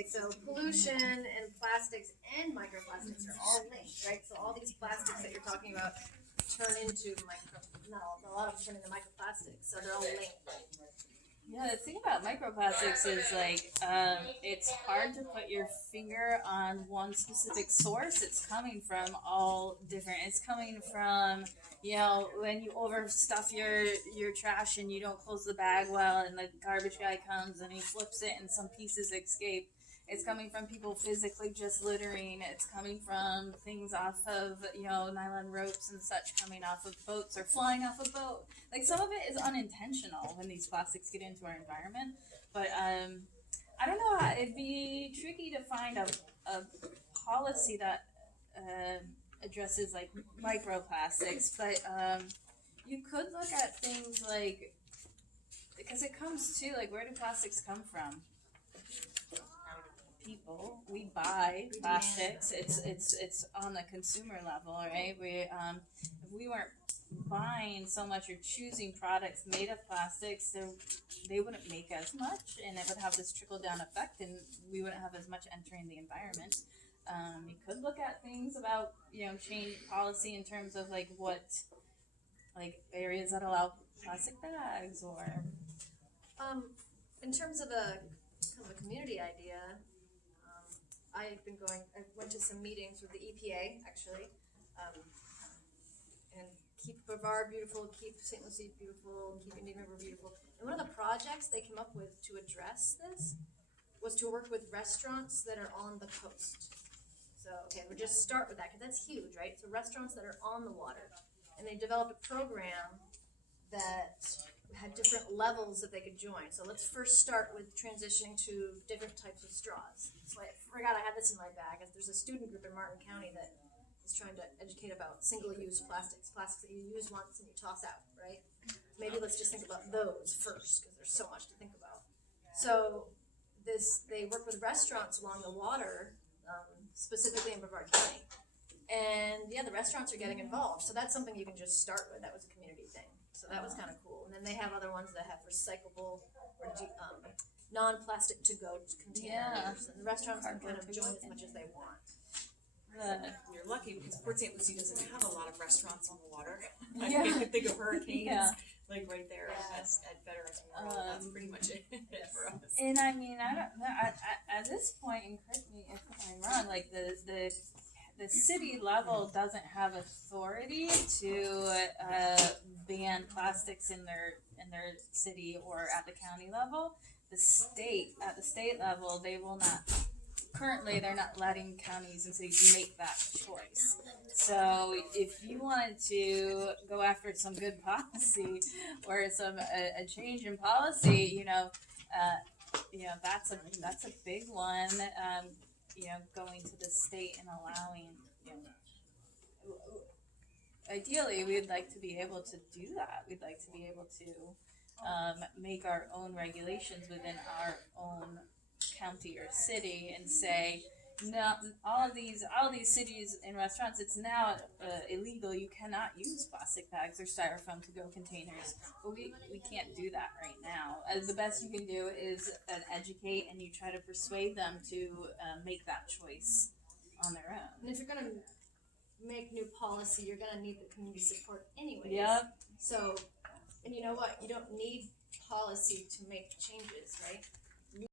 Okay, so pollution and plastics and microplastics are all linked, right? So all these plastics that you're talking about turn into a lot of them turn into microplastics, so they're all linked. Yeah, the thing about microplastics is like it's hard to put your finger on one specific source. It's coming from all different. It's coming from when you overstuff your trash and you don't close the bag well, and the garbage guy comes and he flips it and some pieces escape. It's coming from people physically just littering. It's coming from things off of nylon ropes and such coming off of boats or flying off a boat. Like some of it is unintentional when these plastics get into our environment, but I don't know. It'd be tricky to find a policy that addresses like microplastics, but you could look at things like because it comes to like where do plastics come from? People, we buy plastics. It's on the consumer level, right? If we weren't buying so much or choosing products made of plastics, they wouldn't make as much, and it would have this trickle down effect, and we wouldn't have as much entering the environment. You could look at things about change policy in terms of like what like areas that allow plastic bags or in terms of a kind of a community idea. I went to some meetings with the EPA actually, and keep Brevard beautiful, keep St. Lucie beautiful, keep Indian River beautiful. And one of the projects they came up with to address this was to work with restaurants that are on the coast. So, okay, we'll just start with that because that's huge, right? So restaurants that are on the water. And they developed a program that had different levels that they could join. So let's first start with transitioning to different types of straws. So I forgot I had this in my bag. There's a student group in Martin County that is trying to educate about single-use plastics that you use once and you toss out, right? Maybe let's just think about those first because there's so much to think about. So they work with restaurants along the water, specifically in Brevard County. And yeah, the restaurants are getting involved. So that's something you can just start with. That was a community thing. So that was kind of cool. And then they have other ones that have recyclable or non-plastic to-go containers. Yeah. And the restaurants can kind of join as much as they want. You're lucky because Port St. Lucie doesn't have a lot of restaurants on the water. I can think of Hurricanes, like right there at Veterans Memorial. That's pretty much it for us. And I mean, I don't know. At this point, and correct me if I'm wrong, like the city level doesn't have authority to ban plastics in their city or at the county level. At the state level, they will not. Currently, they're not letting counties and cities make that choice. So, if you wanted to go after some good policy or a change in policy, that's a big one. Going to the state and allowing. Ideally, we'd like to be able to do that. We'd like to be able to make our own regulations within our own county or city and say, no, all of these cities and restaurants, it's now illegal. You cannot use plastic bags or styrofoam to-go containers. But we can't do that right now. The best you can do is educate, and you try to persuade them to make that choice on their own. And if you're going to make new policy, you're going to need the community support anyways. Yep. So, and you know what? You don't need policy to make changes, right?